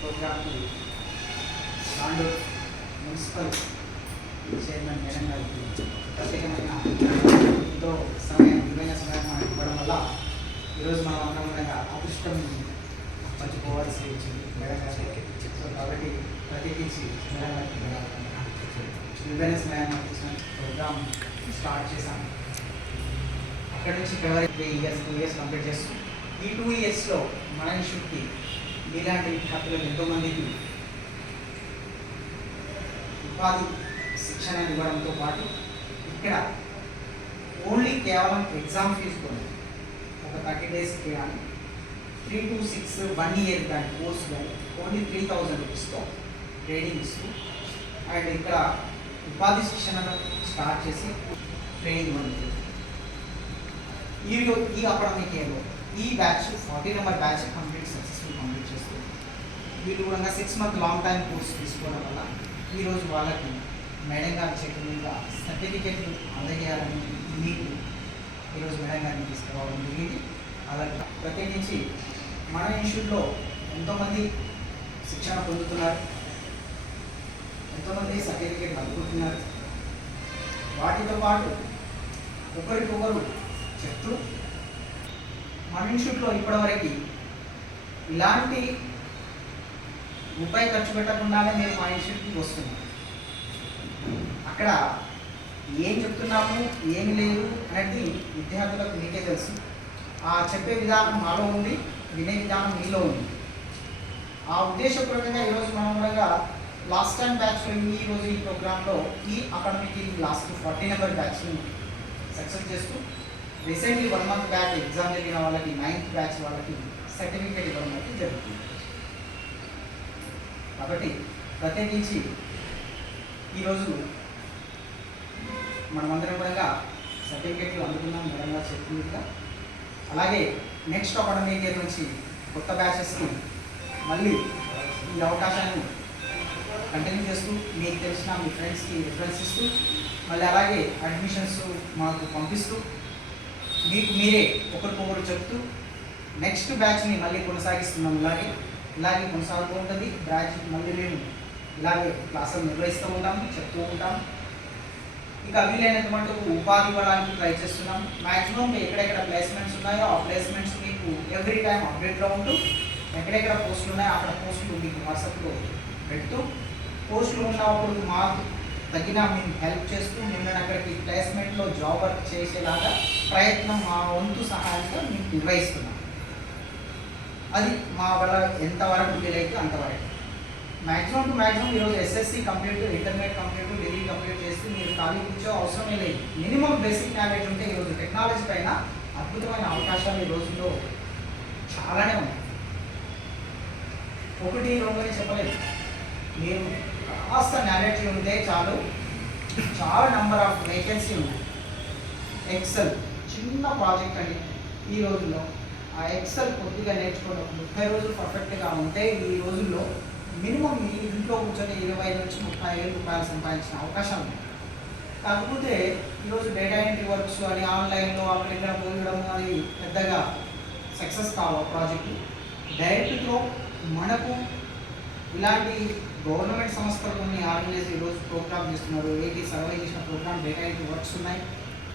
ప్రోగ్రామ్కి Tandur municipal chairman madam గారికి ప్రత్యేకమైన ఎంతో విలువైన సమయం మనకు ఇవ్వడం వల్ల ఈరోజు మనం అందరం కూడా అదృష్టం పంచుకోవాల్సి వచ్చింది మేడం గారికి. సో కాబట్టి ప్రత్యేకించి మేడం గారికి విలువైన సమయాన్ని ఇచ్చిన ప్రోగ్రామ్ స్టార్ట్ చేశాం. అక్కడి నుంచి ఇక్కడి 2 ఇయర్స్ కంప్లీట్ చేస్తూ ఈ 2 ఇయర్స్లో మన ఇన్స్టిట్యూట్కి ఇలాంటి విద్యార్థులకు ఎంతోమందికి ఉపాధి శిక్షణ ఇవ్వడంతో పాటు ఇక్కడ ఓన్లీ కేవలం ఎగ్జామ్ ఫీజుతో ఒక 30 డేస్కి కానీ 3 to 6 1 ఇయర్ కానీ కోర్సు కానీ ఓన్లీ 3000 రూపీస్తో ట్రైనింగ్ ఇస్తూ అండ్ ఇక్కడ ఉపాధి శిక్షణను స్టార్ట్ చేసి ట్రైనింగ్ ఇవ్వండి. ఈ అకాడమిక్ ఇయర్లో ఈ batch 40 number batch successful complete చేస్తూ వీళ్ళు కూడా 6 మంత్ లాంగ్ టైం కోర్స్ తీసుకోవడం వల్ల ఈరోజు వాళ్ళకి మేడం గారి చేతుల మీద సర్టిఫికేట్లు అందజేయాలని మీకు ఈరోజు మేడం గారిని తీసుకురావడం జరిగింది. అలాగే ప్రత్యేకించి మన ఇన్స్టిట్యూట్లో ఎంతోమంది శిక్షణ పొందుతున్నారు, ఎంతోమంది సర్టిఫికేట్లు అందుకుంటున్నారు. వాటితో పాటు ఒకరికొకరు చెప్తూ మన ఇన్స్టిట్యూట్లో ఇప్పటివరకు ఇలాంటి రూపాయి ఖర్చు పెట్టకుండానే మేము మా ఇన్స్టిట్యూట్కి వస్తున్నాం. అక్కడ ఏం చెప్తున్నాము ఏమి లేదు అనేది విద్యార్థులకు మీకే తెలుసు. ఆ చెప్పే విధానం మాలో ఉంది, వినే విధానం మీలో ఉంది. ఆ ఉద్దేశపూర్వకంగా ఈరోజు మనం కూడా లాస్ట్ టైం బ్యాచ్లో ఈరోజు ఈ ప్రోగ్రాంలో ఈ అకాడమిక్ లాస్ట్ 40 నెంబర్ బ్యాచ్ని సక్సెస్ చేస్తూ రీసెంట్లీ 1 మంత్ బ్యాక్ ఎగ్జామ్ జరిగిన వాళ్ళకి 9th బ్యాచ్ వాళ్ళకి సర్టిఫికేట్ ఇవ్వడం అయితే జరుగుతుంది. కాబట్టి ప్రత్యేకించి ఈరోజు మనమందరం కూడా సర్టిఫికేట్లు అందుకున్నాం మేడం గారు చెప్పినట్టుగా. అలాగే నెక్స్ట్ అకాడమిక్ ఇయర్ నుంచి కొత్త బ్యాచెస్కి మళ్ళీ ఈ అవకాశాన్ని కంటిన్యూ చేస్తూ మీకు తెలిసిన మీ ఫ్రెండ్స్కి రిఫరెన్స్ ఇస్తూ మళ్ళీ అలాగే అడ్మిషన్స్ మాకు పంపిస్తూ మీకు మీరే ఒకరికొకరు చెప్తూ నెక్స్ట్ బ్యాచ్ని మళ్ళీ కొనసాగిస్తున్నాం. ఇలాగే కొనసాగుతూ ఉంటుంది బ్యాచ్. మళ్ళీ మేము ఇలాగే క్లాసులు నిర్వహిస్తూ ఉంటాము, చెప్తూ ఉంటాము. ఇక వీలైనంత మటుకు ఉపాధి ఇవ్వడానికి ట్రై చేస్తున్నాం. మ్యాక్సిమం ఎక్కడెక్కడ ప్లేస్మెంట్స్ ఉన్నాయో ఆ ప్లేస్మెంట్స్ మీకు ఎవ్రీ టైం అప్డేట్లో ఉంటూ ఎక్కడెక్కడ పోస్టులు ఉన్నాయో అక్కడ పోస్టులు మీకు వాట్సాప్లో పెడుతూ పోస్టులు ఉన్నప్పుడు మాకు తగిన మేము హెల్ప్ చేస్తూ మిమ్మల్ని అక్కడికి ప్లేస్మెంట్లో జాబ్ వర్క్ చేసేలాగా ప్రయత్నం మా వంతు సహాయంగా మేము నిర్వహిస్తున్నాం. అది మా వల్ల ఎంతవరకు వీలైతే అంతవరకు మ్యాక్సిమం టు మ్యాక్సిమం ఈరోజు SSC complete, intermediate complete, degree complete చేసి మీరు ఖాళీ కూర్చో అవసరమే లేదు. మినిమం బేసిక్ నాలెడ్జ్ ఉంటే ఈరోజు టెక్నాలజీ పైన అద్భుతమైన అవకాశాలు ఈ రోజుల్లో చాలానే ఉన్నాయి. 1, 2 అని చెప్పలేదు. మీరు కాస్త నాలెడ్జ్ ఉంటే చాలు, చాలా నెంబర్ ఆఫ్ వేకెన్సీ ఉన్నాయి. ఎక్సెల్ చిన్న ప్రాజెక్ట్ అని ఈ రోజుల్లో ఆ ఎక్సెల్ కొద్దిగా నేర్చుకోవడం 30 రోజులు పర్ఫెక్ట్గా ఉంటే ఈ రోజుల్లో మినిమం మీ ఇంట్లో కూర్చొని 20 నుంచి 30,000 రూపాయలు సంపాదించిన అవకాశాలు ఉన్నాయి. కాకపోతే ఈరోజు డేటా ఎంట్రీ వర్క్స్ అని ఆన్లైన్లో అక్కడ పోయడం అది పెద్దగా సక్సెస్ కావు ప్రాజెక్టు. డైరెక్ట్తో మనకు ఇలాంటి గవర్నమెంట్ సంస్థలు కొన్ని ఆర్గనైజ్ ఈరోజు ప్రోగ్రామ్ చేస్తున్నారు. ఏటీ సర్వే చేసిన ప్రోగ్రామ్ డేటా ఎంట్రీ వర్క్స్ ఉన్నాయి.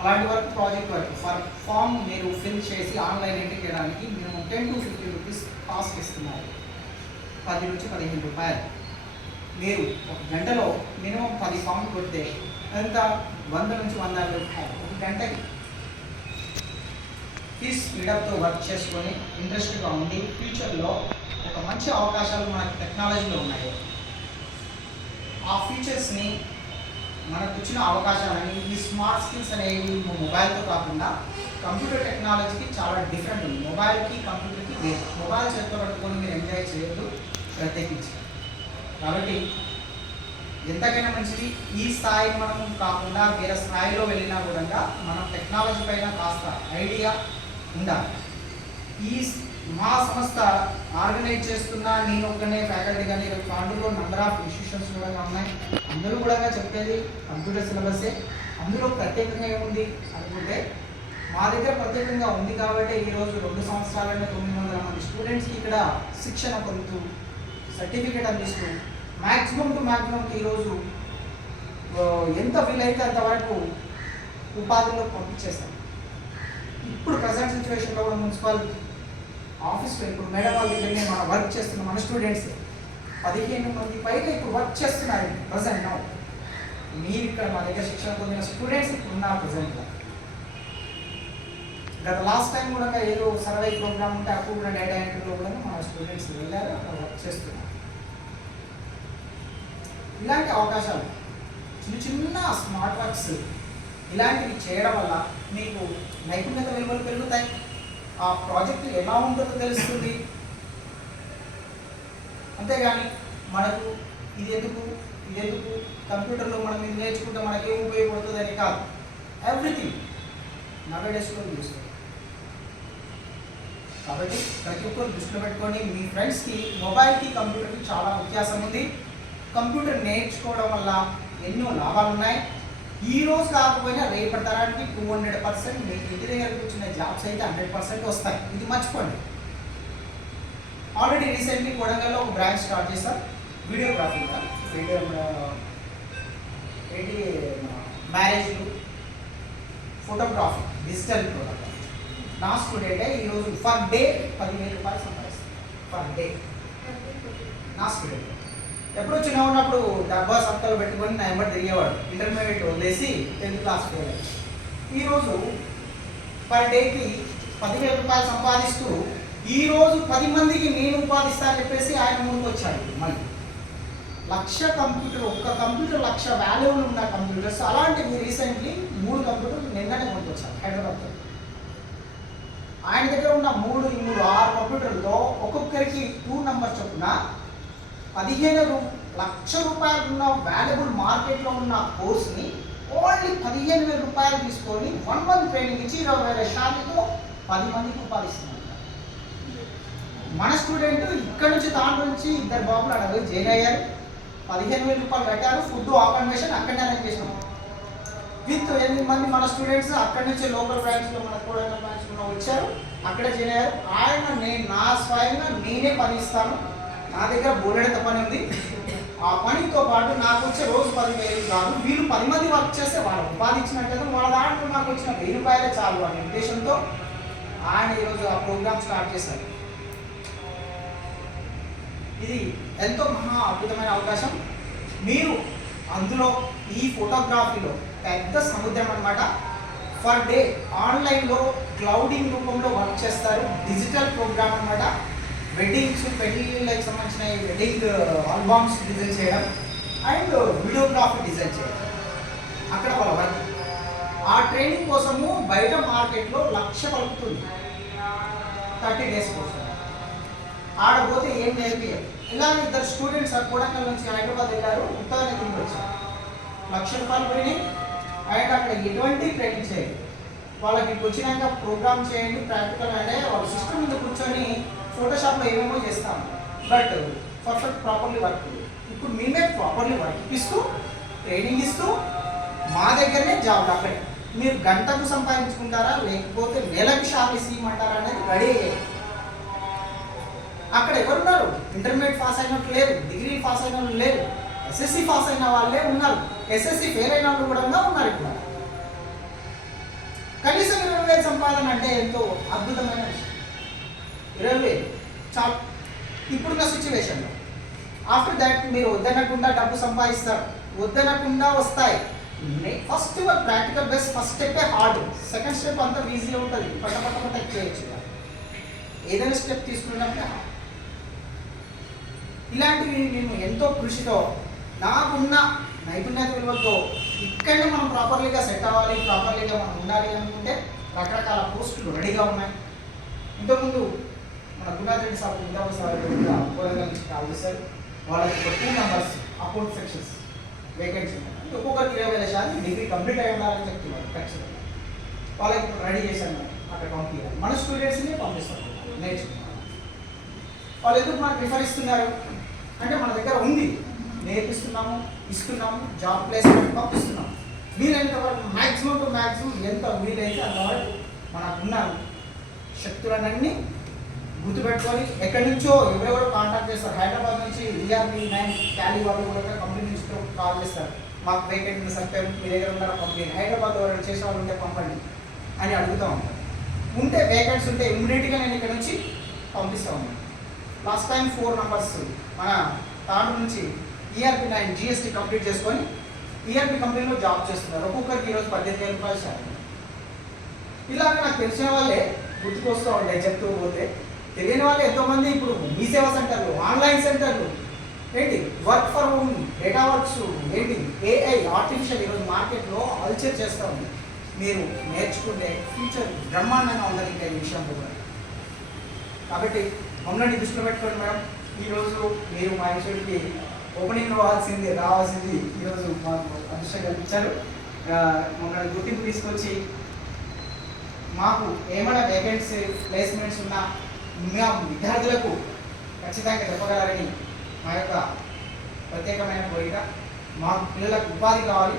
అలాంటి వర్క్ ప్రాజెక్ట్ వర్క్ ఫామ్ మీరు ఫిల్ చేసి ఆన్లైన్ ఎంట్రీ చేయడానికి మేము 10 to 15 రూపీస్ కాస్ట్ ఇస్తున్నారు. 10 నుంచి 15 రూపాయలు. మీరు ఒక గంటలో మినిమం 10 ఫామ్లు కొడితే ఎంత 100 నుంచి 150 రూపాయలు ఒక గంటకి. ఫీజ్ స్పీడప్తో వర్క్ చేసుకొని ఇంట్రెస్ట్గా ఉండి ఫ్యూచర్లో ఒక మంచి అవకాశాలు మనకి టెక్నాలజీలో ఉన్నాయి. ఆ ఫీచర్స్ని మనకు వచ్చిన అవకాశాలని ఈ స్మార్ట్ స్కిల్స్ అనేవి మొబైల్తో కాకుండా కంప్యూటర్ టెక్నాలజీకి చాలా డిఫరెంట్ ఉంది. మొబైల్కి కంప్యూటర్కి వేరు. మొబైల్ చేతితో పట్టుకొని మీరు ఎంజాయ్ చేయొద్దు ప్రత్యేకించి. కాబట్టి ఎంతకైనా మంచిది ఈ స్థాయి మనం కాకుండా వేరే స్థాయిలో వెళ్ళినా కూడా మనం టెక్నాలజీ పైన కాస్త ఐడియా ఉండాలి. ఈ మా సంస్థ ఆర్గనైజ్ చేస్తున్న నేను ఒక్కనే ఫ్యాకల్టీ కానీ తాండూరులో నెంబర్ ఆఫ్ ఇన్స్టిట్యూషన్స్ కూడా ఉన్నాయి. అందరూ కూడా చెప్పేది కంప్యూటర్ సిలబస్సే. అందులో ప్రత్యేకంగా ఏముంది అనుకుంటే మా దగ్గర ప్రత్యేకంగా ఉంది కాబట్టి ఈరోజు 2 సంవత్సరాలైన 900 మంది స్టూడెంట్స్కి ఇక్కడ శిక్షణ పొందుతూ సర్టిఫికేట్ అందిస్తూ మ్యాక్సిమం టు మ్యాక్సిమం ఈరోజు ఎంత వీలైతే అంతవరకు ఉపాధిలో పంపించేస్తాం. ఇప్పుడు ప్రజెంట్ సిచ్యువేషన్లో కూడా మున్సిపల్ ఆఫీస్లో ఇప్పుడు మేడం వాళ్ళ దగ్గర మనం వర్క్ చేస్తున్నాం. మన స్టూడెంట్స్ 15 మంది పైగా ఇప్పుడు వర్క్ చేస్తున్నారు ప్రజెంట్ నౌ. మీరు ఇక్కడ మా దగ్గర శిక్షణ పొందిన స్టూడెంట్స్ ఇప్పుడు ఉన్నారు ప్రజెంట్గా. గత లాస్ట్ టైం కూడా ఏదో సర్వే ప్రోగ్రామ్ ఉంటే అప్పుడు కూడా డేటా ఎంట్రీలో కూడా మన స్టూడెంట్స్ వెళ్ళారు, అక్కడ వర్క్ చేస్తున్నారు. ఇలాంటి అవకాశాలు చిన్న చిన్న స్మార్ట్ వర్క్స్ ఇలాంటివి చేయడం వల్ల మీకు నైపుణ్యత విలువలు పెరుగుతాయి. ఆ ప్రాజెక్టు ఎలా ఉంటుందో తెలుస్తుంది. అంతేగాని మనకు ఇది ఎందుకు కంప్యూటర్లో మనం ఇది నేర్చుకుంటే మనకి ఏం ఉపయోగపడుతుంది అని కాదు. ఎవ్రీథింగ్ నవేడేస్లో చూస్తుంది. కాబట్టి ప్రతి ఒక్కరు దృష్టిలో పెట్టుకోండి. మీ ఫ్రెండ్స్కి మొబైల్కి కంప్యూటర్కి చాలా వ్యత్యాసం ఉంది. కంప్యూటర్ నేర్చుకోవడం వల్ల ఎన్నో లాభాలు ఉన్నాయి. ఈ రోజు కాకపోయినా రేపటి తరానికి 200% మీకు ఇంటి దగ్గరకు వచ్చిన జాబ్స్ అయితే 100% వస్తాయి. ఇది మర్చిపోండి. ఆల్రెడీ రీసెంట్లీ కొడంగల్లో ఒక బ్రాంచ్ స్టార్ట్ చేశారు వీడియోగ్రఫీగా. మ్యారేజ్లు, ఫోటోగ్రఫీ, డిజిటల్ ఫోటోగ్రఫీ. నా స్టూడెంటే ఈరోజు ఫర్ డే 10,000 రూపాయలు సంపాదిస్తారు. ఫర్ డే నా స్టూడెంట్. ఎప్పుడు చిన్న ఉన్నప్పుడు డబ్బా సప్తాలు పెట్టుకొని నా ఎంబడి తిరిగేవాడు. ఇంటర్మీడియట్ వదిలేసి 10th క్లాస్ పోయాడు. ఈరోజు పర్ డేకి 10,000 రూపాయలు సంపాదిస్తూ ఈరోజు 10 మందికి నేను ఉపాధిస్తానని చెప్పేసి ఆయన ముందుకు వచ్చాడు. మళ్ళీ 1,00,000 కంప్యూటర్, ఒక్క కంప్యూటర్ 1,00,000 వాల్యూలు ఉన్న కంప్యూటర్స్. అలాంటివి రీసెంట్లీ 3 కంప్యూటర్లు నిన్ననే ముందుకొచ్చారు హైదరాబాద్లో. ఆయన దగ్గర ఉన్న 6 కంప్యూటర్లతో ఒక్కొక్కరికి 2 నెంబర్ చొప్పున 15,00,000 రూపాయలు ఉన్న వాల్యుబుల్ మార్కెట్లో ఉన్న కోర్స్ని ఓన్లీ 15,000 రూపాయలు తీసుకొని 1 మంత్ ట్రైనింగ్ ఇచ్చి 20,000 శాలరీతో 10 మందికి ఉపాధిస్తున్నారు. మన స్టూడెంట్ ఇక్కడ నుంచి దాంట్లో నుంచి 2 బాబులు అక్కడ జాయిన్ అయ్యారు. 15,000 రూపాయలు కట్టారు. ఫుడ్ అకామిడేషన్ అక్కడనే అరేంజ్ చేసినాం. విత్ 8 మంది మన స్టూడెంట్స్ అక్కడి నుంచి లోకల్ బ్రాంచ్లో మన కోడంగల్ బ్రాంచ్లో వచ్చారు, అక్కడ జాయిన్ అయ్యారు. నా స్వయంగా నేనే పని ఇస్తాను. నా దగ్గర బోలెడంత పని ఉంది. ఆ పనితో పాటు నాకు వచ్చే రోజు 10,000 కాదు, వీళ్ళు 10 మంది వర్క్ చేస్తే వాళ్ళు ఉపాధి ఇచ్చినట్టు వాళ్ళ దాంట్లో నాకు వచ్చిన 1,000 రూపాయలే చాలు అనే ఉద్దేశంతో ఆయన ఈరోజు ఆ ప్రోగ్రామ్ స్టార్ట్ చేశారు. ఇది ఎంతో మహా అద్భుతమైన అవకాశం. మీరు అందులో ఈ ఫోటోగ్రఫీలో పెద్ద సముద్రం అన్నమాట. ఫర్ డే ఆన్లైన్లో క్లౌడింగ్ రూపంలో వర్క్ చేస్తారు. డిజిటల్ ప్రోగ్రామ్ అన్నమాట. వెడ్డింగ్స్, పెళ్ళిళ్ళకి సంబంధించిన వెడ్డింగ్ ఆల్బమ్స్ డిజైన్ చేయడం అండ్ వీడియోగ్రఫీ డిజైన్ చేయడం అక్కడ వాళ్ళ వర్క్. ఆ ట్రైనింగ్ కోసము బయట మార్కెట్లో 1,00,000 పలుకుతుంది 30 డేస్ కోసం. ఆడపోతే ఏం నేర్పియాలి. ఇలా 2 స్టూడెంట్స్ కొడంగల్ నుంచి హైదరాబాద్ వెళ్ళారు. ఉత్తరాన్ని తిరిగి వచ్చారు. 1,00,000 రూపాయలు పోయినాయి. అండ్ అక్కడ ఎటువంటి ట్రైనింగ్ చేయండి, వాళ్ళకి వచ్చినాక ప్రోగ్రామ్ చేయండి, ప్రాక్టికల్ అంటే వాళ్ళ సిస్టమ్ మీద కూర్చొని ఫోటోషాప్లో ఏమేమో చేస్తాం, బట్ పర్ఫెక్ట్ ప్రాపర్లీ వర్క్. ఇప్పుడు మేమే ప్రాపర్లీ వర్క్ ఇస్తూ ట్రైనింగ్ ఇస్తూ మా దగ్గరనే జాబ్. అక్కడే మీరు గంటకు సంపాదించుకుంటారా లేకపోతే నెలకు శాలరీ ఇవ్వమంటారా అనేది రెడీ అయ్యారు. అక్కడ ఎవరున్నారు? ఇంటర్మీడియట్ పాస్ అయినట్టు లేరు, డిగ్రీ పాస్ అయిన వాళ్ళు లేరు, ఎస్ఎస్సి పాస్ అయిన వాళ్ళే ఉన్నారు, ఎస్ఎస్సి ఫెయిల్ అయిన వాళ్ళు కూడా ఉన్నారు. ఇప్పుడు కనీసం 20,000 సంపాదన అంటే ఎంతో అద్భుతమైన విషయం. 20,000 చాలు ఇప్పుడున్న సిచ్యువేషన్లో. ఆఫ్టర్ దాట్ మీరు వద్దనకుండా డబ్బు సంపాదిస్తారు, వద్దనకుండా వస్తాయి. ఫస్ట్ ప్రాక్టికల్ బేస్ ఫస్ట్ స్టెప్పే హార్డ్, సెకండ్ స్టెప్ అంతా ఈజీగా ఉంటుంది, పట్ట చేయొచ్చు. ఏదైనా స్టెప్ తీసుకున్నప్పుడే హార్డ్. ఇలాంటివి నేను ఎంతో కృషితో నాకున్న నైపుణ్యత విలువలతో ఇక్కడనే మనం ప్రాపర్లీగా సెట్ అవ్వాలి, ప్రాపర్లీగా మనం ఉండాలి అనుకుంటే రకరకాల పోస్టులు రెడీగా ఉన్నాయి. ఇంతకుముందు మన గుణాథ్ రెడ్డి సార్ గుండాబు సార్ కోరంగల్ నుంచి కాల్ చేశారు. వాళ్ళకి 2 నెంబర్స్ అకౌంట్ సెక్షన్స్ వేకెన్సీ ఉన్నాయి. ఒక్కొక్కరికి 20,000 శాతం డిగ్రీ కంప్లీట్ అయి ఉండాలని చెప్తున్నారు. ఖచ్చితంగా వాళ్ళకి రెడీ చేశాను. అక్కడ పంపించాలి. మన స్టూడెంట్స్ని పంపిస్తారు నేర్చుకున్నారు. వాళ్ళు ఎందుకు మనకు ప్రిఫర్ ఇస్తున్నారు అంటే మన దగ్గర ఉంది, నేర్పిస్తున్నాము, ఇస్తున్నాము, జాబ్ ప్లేస్మెంట్ పంపిస్తున్నాము. వీలైనంత వరకు మ్యాక్సిమం టు మ్యాక్సిమం ఎంత వీలైతే అంతవరకు మనకున్న శక్తులన్నీ గుర్తుపెట్టుకొని ఎక్కడి నుంచో ఎవరెవరో కాంటాక్ట్ చేస్తారు. హైదరాబాద్ నుంచి ERP9 టాలీ వాళ్ళు కూడా కంపెనీ నుంచి కాల్ చేస్తారు, మాకు వేకెంట్ ఉంది సార్, మీ దగ్గర ఉన్నారా పంపించండి, హైదరాబాద్ ఎవరైనా చేసే వాళ్ళు ఉంటే పంపండి అని అడుగుతూ ఉంటారు. ఉంటే వేకెంట్స్ ఉంటే ఇమ్మీడియట్గా నేను ఇక్కడ నుంచి పంపిస్తూ ఉన్నాను. లాస్ట్ టైం 4 మెంబర్స్ మన తాండ్రు నుంచి ERP9 GST కంప్లీట్ చేసుకొని ERP కంపెనీలో జాబ్ చేస్తున్నారు. ఒక్కొక్కరికి ఈరోజు 18,000 రూపాయలు శాలరీ. ఇలాగ నాకు తెలిసిన వాళ్ళే గుర్తుకొస్తూ ఉంటాయి చెప్తూ పోతే. తెలియని వాళ్ళు ఎంతోమంది ఇప్పుడు మీ సేవా సెంటర్లు, ఆన్లైన్ సెంటర్లు, ఏంటి work for home, data works, ఏంటి AI, ఆర్టిఫిషియల్ ఈరోజు మార్కెట్లో అల్చర్ చేస్తూ ఉంది. మీరు నేర్చుకుంటే ఫ్యూచర్ బ్రహ్మాండంగా ఉండదు ఇంకా ఈ విషయం కూడా. కాబట్టి మమ్మల్ని దృష్టిలో పెట్టుకోండి మేడం. ఈరోజు మీరు మా ఇన్స్టిట్యూట్కి ఓపెనింగ్ రావాల్సింది ఈరోజు మాకు అదృష్టం కల్పించారు. మమ్మల్ని గుర్తింపు తీసుకొచ్చి మాకు ఏమైనా వేకెన్సీ ప్లేస్మెంట్స్ ఉన్నా మా విద్యార్థులకు ఖచ్చితంగా చెప్పగలరని మా యొక్క ప్రత్యేకమైన కోరిక. మా పిల్లలకు ఉపాధి కావాలి.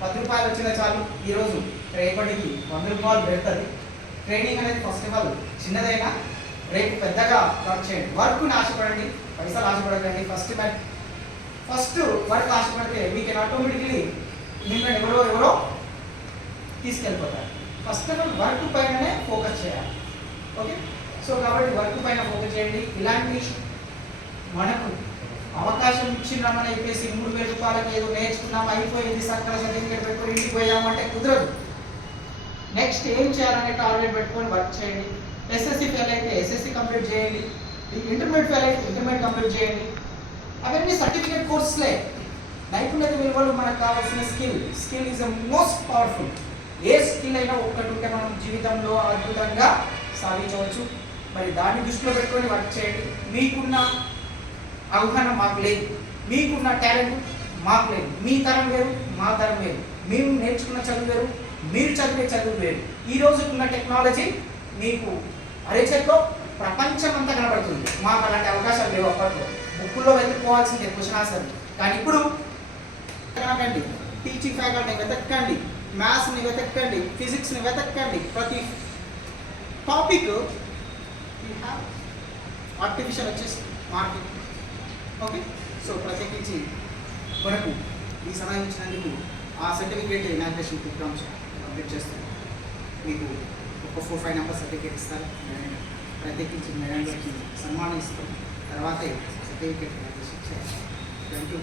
10 రూపాయలు వచ్చినా చాలు. ఈరోజు రేపటికి 100 రూపాయలు పెడుతుంది. ట్రైనింగ్ అనేది ఫస్ట్ ఆఫ్ ఆల్ చిన్నదైనా రేపు పెద్దగా వర్క్ చేయండి. వర్క్ని ఆశపడండి, పైసలు ఆశపడకండి. ఫస్ట్ వర్క్ ఆశపడితే మీకు ఆటోమేటిక్లీ మిమ్మల్ని ఎవరో తీసుకెళ్ళిపోతారు. ఫస్ట్ ఆఫ్ ఆల్ వర్క్ పైననే ఫోకస్ చేయాలి. ఓకే, సో కాబట్టి వర్క్ పైన ఫోకస్ చేయండి. ఇలాంటి మనకు అవకాశం ఇచ్చినామని చెప్పేసి 3,000 రూపాయలకి ఏదో నేర్చుకున్నాం, అయిపోయింది, సక్కర సర్టిఫికేట్ పెట్టుకొని ఇంటికి పోయామంటే కుదరదు. నెక్స్ట్ ఏం చేయాలనే టార్గెట్ పెట్టుకొని వర్క్ చేయండి. SSC ఫెయిల్ అయితే SSC కంప్లీట్ చేయండి. ఇంటర్మీడియట్ ఫెయిల్ అయితే ఇంటర్మీడియట్ కంప్లీట్ చేయండి. అవన్నీ సర్టిఫికేట్ కోర్సులే. నైపుణ్యత విలువలు మనకు కావాల్సిన skill is the most powerful. A skill అయినా ఒక్కటి ఉంటే మనం జీవితంలో అద్భుతంగా సాధించవచ్చు. మరి దాన్ని దృష్టిలో పెట్టుకొని వర్క్ చేయండి. మీకున్న అవగాహన మాకు లేదు, మీకున్న టాలెంట్ మాకు లేదు. మీ తరం వేరు, మా తరం వేరు. మేము నేర్చుకున్న చదువు వేరు, మీరు చదివే చదువు వేరు. ఈ రోజు ఉన్న టెక్నాలజీ మీకు అరచేతిలో ప్రపంచం అంతా కనబడుతుంది. మాకు అలాంటి అవకాశాలు లేవు. అప్పట్లో బుక్కుల్లో వెతుక్కోవాల్సిందే క్వశ్చన్ ఆన్సర్. కానీ ఇప్పుడు వెతకండి, టీచింగ్ ఫ్యాకల్టీని వెతకండి, మ్యాథ్స్ని వెతకండి, ఫిజిక్స్ని వెతకండి. ప్రతి టాపిక్ ఆర్టిఫిషియల్ వచ్చేసి మార్కెట్. ఓకే, సో ప్రత్యేకించి మనకు ఈ సమయం ఇచ్చినందుకు ఆ సర్టిఫికేట్ ఇనాగ్రేషన్ ప్రోగ్రామ్స్ కంప్లీట్ చేస్తాను. మీకు ఒక 4-5 నెంబర్ సర్టిఫికేట్ ఇస్తారు. ప్రత్యేకించి మేడం గారికి సన్మానం ఇస్తాం. తర్వాతే సర్టిఫికేట్ ఇనాగ్రేషన్ చేయాలి. Thank you.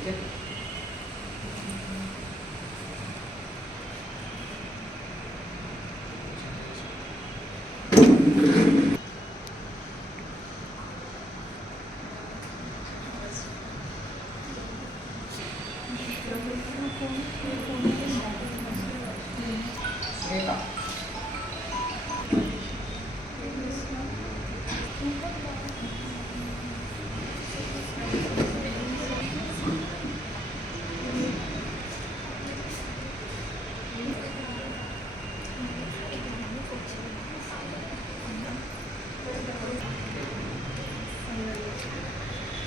Okay.